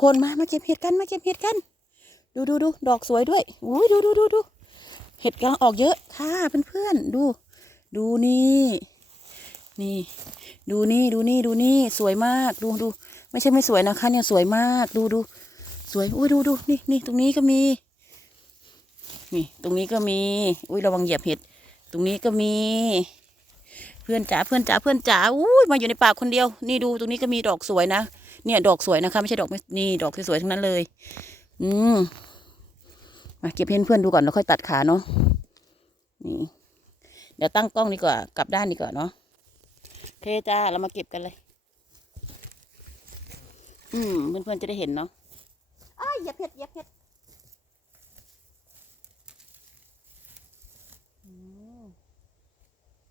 คนมามาเก็บเห็ดกันมาเก็บเห็ดกัน ดูดูดูดอกสวยด้วยอุ้ยดูดูดูดูเห็ดกำลังออกเยอะค่ะเพื่อนๆดู ดูนี่ นี่ ดูนี่ดูนี่ดูนี่สวยมากดูดูไม่ใช่ไม่สวยนะคะเนี่ยสวยมากดูดูสวยอุ้ยดูดูนี่นี่ตรงนี้ก็มี นี่ตรงนี้ก็มี อุ้ยระวังเหยียบเห็ด ตรงนี้ก็มี เพื่อนจ๋าเพื่อนจ๋าเพื่อนจ๋าอุ้ยมาอยู่ในป่าคนเดียว นี่ดูตรงนี้ก็มีดอกสวยนะ เนี่ยดอกสวยนะคะ ไม่ใช่ดอกไม่นี่ดอกสวยๆทั้งนั้นเลย อืมมาเก็บให้เพื่อนๆดูก่อนแล้วค่อยตัดขาเนาะนี่เดี๋ยวตั้งกล้องดีกว่า กลับด้านดีกว่าเนาะเคจ้าเรามาเก็บกันเลย อืมเพื่อนๆจะได้เห็นเนาะอ้ายอย่าเผ็ดอย่าเผ็ด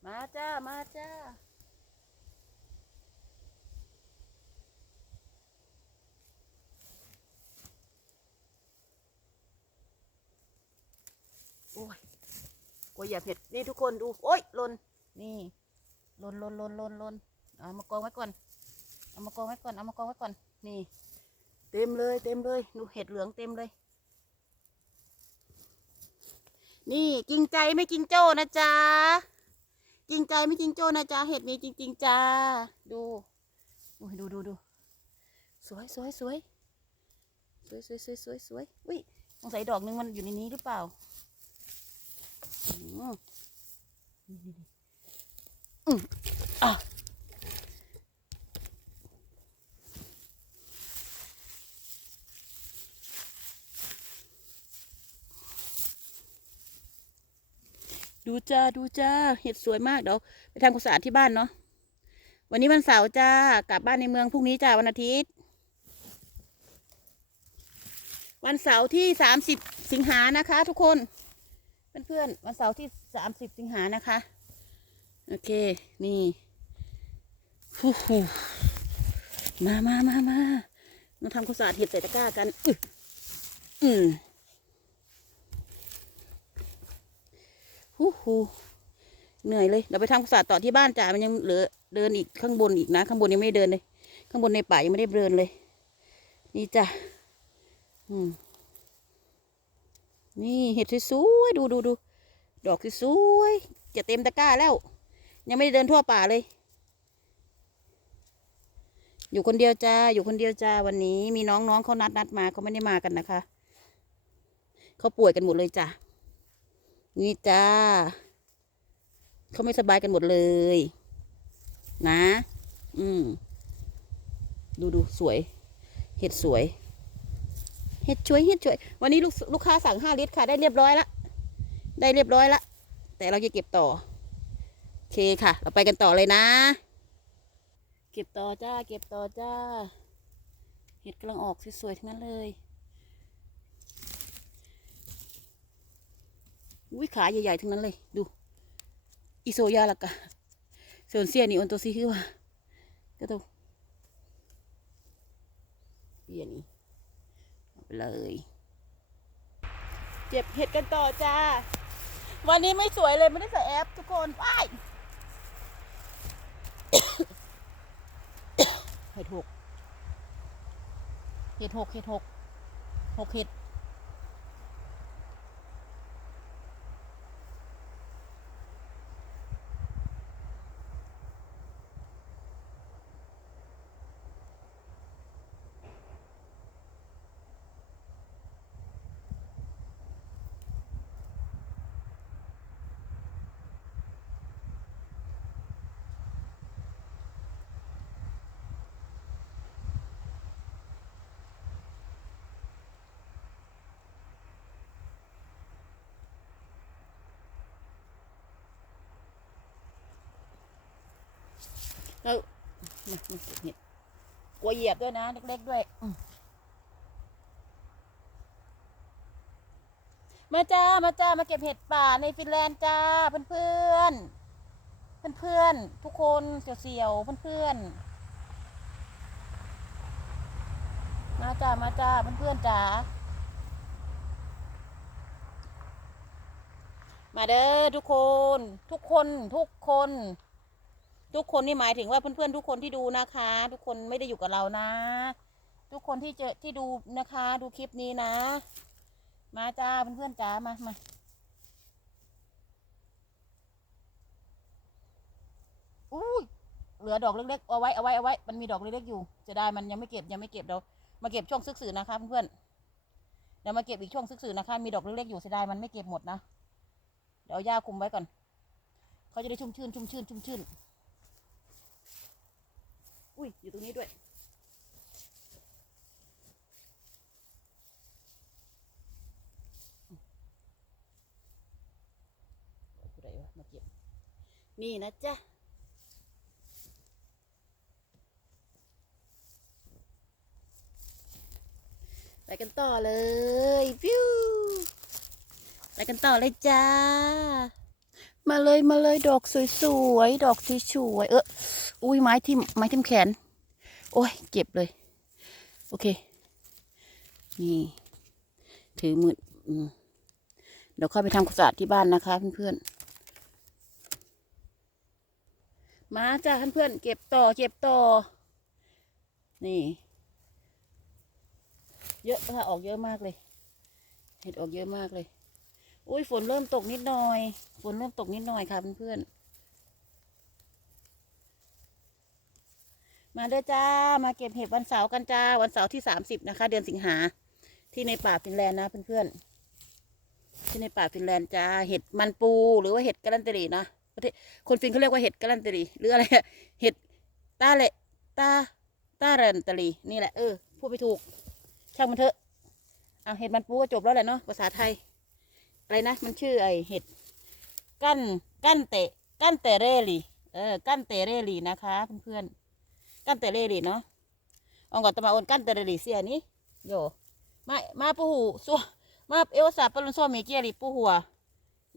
มาจ้า มาจ้า กลัวอย่าเผ็ดนี่ทุกคนดูโอ้ยลนนี่ลนลนลนลนลนเอามากองไว้ก่อนเอามากองไว้ก่อนเอามากองไว้ก่อนนี่ เต็มเลยเต็มเลยดูเห็ดเหลืองเต็มเลย นี่จริงใจไม่จริงโจ้นะจ๊ะจริงใจไม่จริงโจ้นะจ๊ะเห็ดมีจริง ๆจ้าดูโอ้ยดูดูดูสวยสวยสวยสวยสวยสวยสวยสวยอุ้ยสงสัยดอกนึงมันอยู่ในนี้หรือเปล่า อืมนี่นี่นี่อืมอะดูจ้าดูจ้าเห็ดสวยมากเดี๋ยวไปทำความสะอาดที่บ้านเนาะวันนี้วันเสาร์จ้ากลับบ้านในเมืองพรุ่งนี้จ้าวันอาทิตย์ วันเสาร์ที่สามสิบสิงหานะคะทุกคน เพื่อนๆวันเสาร์ที่สามสิบสิงหานะคะ โอเค นี่ฮู้ฮูมามามามามาทำความสะอาดเห็ดใส่ตะกร้ากันอึออืมฮู้ฮูเหนื่อยเลยเดี๋ยวไปทำความสะอาดต่อที่บ้านจ้ามันยังเหลือเดินอีกข้างบนอีกนะ ข้างบนยังไม่ได้เดินเลย ข้างบนในป่ายังไม่ได้เดินเลย นี่จ้ะ อืม นี่เห็ดสวยๆดูดูดูดอกสวยๆจะเต็มตะกร้าแล้ว ยังไม่ได้เดินทั่วป่าเลย อยู่คนเดียวจ้าอยู่คนเดียวจ้าวันนี้ มีน้องๆเขานัดนัดมาเขาไม่ได้มากันนะคะเขาป่วยกันหมดเลยจ้ะนี่จ้าเขาไม่สบายกันหมดเลย นะ อืม ดูดูสวย เห็ดสวย เห็ดช่วยเห็ดช่วย วันนี้ลูกลูกค้าสั่งห้าลิตรค่ะ ได้เรียบร้อยละได้เรียบร้อยละแต่เราจะเก็บต่อโอเคค่ะ เราไปกันต่อเลยนะ เก็บต่อจ้า เก็บต่อจ้า เห็ดกำลังออกสวยๆทั้งนั้นเลยอุ้ยขาใหญ่ๆทั้งนั้นเลยดู อิโซยาละกะส่วนเสียนี่อนตัวซีคือว่าก็ต้องเปียนี่ เลย เจ็บเห็ดกันต่อจ้า วันนี้ไม่สวยเลยไม่ได้ใส่แอปทุกคนไปเห็ดหกเห็ดหกเห็ดหกหกเห็ด แล้วมามาเก็บเห็ดกลัวเหยียบด้วยนะ เล็กๆด้วยมาจ้ามาจ้ามาเก็บเห็ดป่าในฟินแลนด์จ้าเพื่อนๆเพื่อนๆทุกคนเสี่ยวๆเพื่อนๆมาจ้ามาจ้าเพื่อนๆจ้ามาเด้อทุกคน ทุกคนทุกคน ทุกคนนี่หมายถึงว่าเพื่อนๆทุกคนที่ดูนะคะ ทุกคนไม่ได้อยู่กับเรานะ ทุกคนที่เจอที่ดูนะคะ ดูคลิปนี้นะ มาจ้าเพื่อนๆจ้ามามาอุ้ยเหลือดอกเล็กๆเอาไว้เอาไว้เอาไว้ มันมีดอกเล็กๆอยู่จะได้มันยังไม่เก็บยังไม่เก็บเดี๋ยวมาเก็บช่วงซึกสื่อนะคะเพื่อนๆเดี๋ยวมาเก็บอีกช่วงซึกสื่อนะคะ มีดอกเล็กๆอยู่เสียดายมันไม่เก็บหมดนะเดี๋ยวเอาหญ้าคุมไว้ก่อน เขาจะได้ชุ่มชื่นชุ่มชื่นชุ่มชื่น อุ้ยอยู่ตรงนี้ด้วย ผู้ใดวะมาเก็บ นี่นะจ๊ะไปกันต่อเลยวิวไปกันต่อเลยจ้า มาเลยมาเลยดอกสวยๆ ดอกสวยเออ อุ้ยไม้ทิ่มไม้ทิ่มแขน โอ้ยเก็บเลย โอเค นี่ ถือมืออืมเดี๋ยวค่อยไปทำความสะอาดที่บ้านนะคะเพื่อนๆ มาจ้าเพื่อนๆเก็บต่อเก็บต่อ นี่ เยอะค่ะออกเยอะมากเลย เห็ดออกเยอะมากเลย อุ้ยฝนเริ่มตกนิดหน่อย ฝนเริ่มตกนิดหน่อยค่ะเพื่อนๆ มาเด้อจ้า มาเก็บเห็ดวันเสาร์กันจ้า วันเสาร์ที่สามสิบนะคะ เดือนสิงหา ที่ในป่าฟินแลนด์นะเพื่อนๆ ที่ในป่าฟินแลนด์จ้า เห็ดมันปูหรือว่าเห็ดกะลันเตรีนะประเทศคนฟินเขาเรียกว่าเห็ดกะลันเตรีหรืออะไร เห็ดตาเละตาตาเรนเตรีนี่แหละเออพูดไม่ถูก ช่างมันเถอะ เอาเห็ดมันปูก็จบแล้วแหละเนาะภาษาไทย อะไรนะ มันชื่อไอเห็ดกั้นกั้นเตะกั้นเตเรลีเออกั้นเตเรลีนะคะเพื่อนๆ 간테레리 너 엉거 따마 온 간테레리 시아니 요 마, 마푸후 쏘, 마น오사 빨론 쏘미เ리뿌후아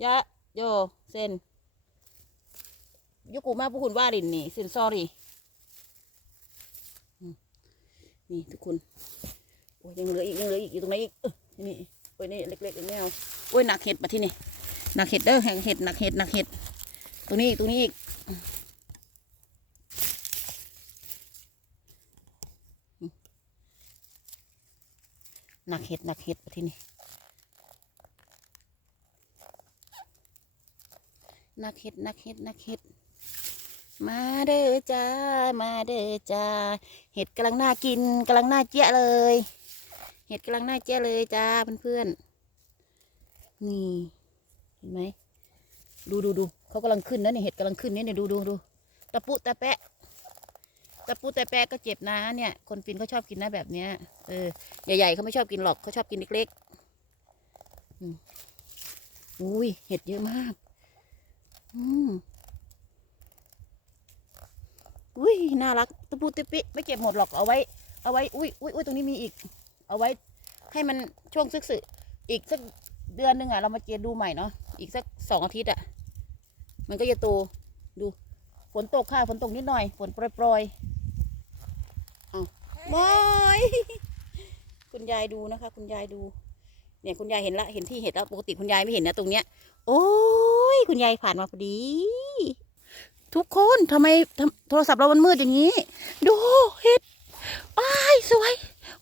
야, 요, 센ยมามาผู้หูซัวมาเอวสาปลุกียรีผู้หัวยะโยเซนยุมาผู้คุณว่ารินนี่สินซอรี่นี่ทุกคนโอ้ยยังเหลืออีกยังเหลืออีกอยู่ตรงไหนอีกนี่โอ้ยนี่เล็กๆเอาโอ้ยหนักเห็ดมาที่นี่หนักเห็ดเด้อแห่งเห็ดหนักเห็ดหนักเห็ดตรงนี้อีกตรงนี้อีก หนักเห็ดหนักเห็ดมาที่นี่หนักเห็ดหนักเห็ดหนักเห็ดมาเด้อจ้ามาเด้อจ้าเห็ดกำลังน่ากินกำลังน่าเจ๊ะเลย เห็ดกำลังน่าเจ๊ะเลยจ้าเพื่อนๆนี่เห็นไหมดูดูดูเขากำลังขึ้นนะเนี่ยเห็ดกำลังขึ้นเนี่ยเนี่ยดูดูดูตะปุตะแปะ ตะปุตะแปะก็เจ็บนะเนี่ย คนฟินเขาชอบกินนะแบบเนี้ย เออ ใหญ่ๆเขาไม่ชอบกินหรอกเขาชอบกินเล็กๆอุ้ยเห็ดเยอะมาก อืมอุ้ยน่ารักตะปูตะปิไม่เก็บหมดหรอกเอาไว้ เอาไว้ อุ้ยอุ้ยอุ้ยตรงนี้มีอีก เอาไว้ให้มันช่วงซึกสึอีกสักเดือนหนึ่งอะเรามาเก็บดูใหม่เนาะอีกสักสองอาทิตย์อะ มันก็จะโตดูฝนตกค่ะฝนตกนิดหน่อย ฝนโปรย บอยคุณยายดูนะคะ คุณยายดู เนี่ยคุณยายเห็นละเห็นที่เห็นแล้วปกติคุณยายไม่เห็นนะตรงเนี้ย โอ้ยคุณยายผ่านมาพอดี ทุกคนทำไมโทรศัพท์เรามันมืดอย่างนี้ ดูเห็ดอ้ายสวย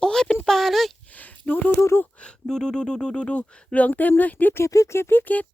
โอ้ยเป็นป่าเลย ดูดูดูดูดูดูดูดูดูดูเหลืองเต็มเลยรีบเก็บรีบเก็บรีบเก็บ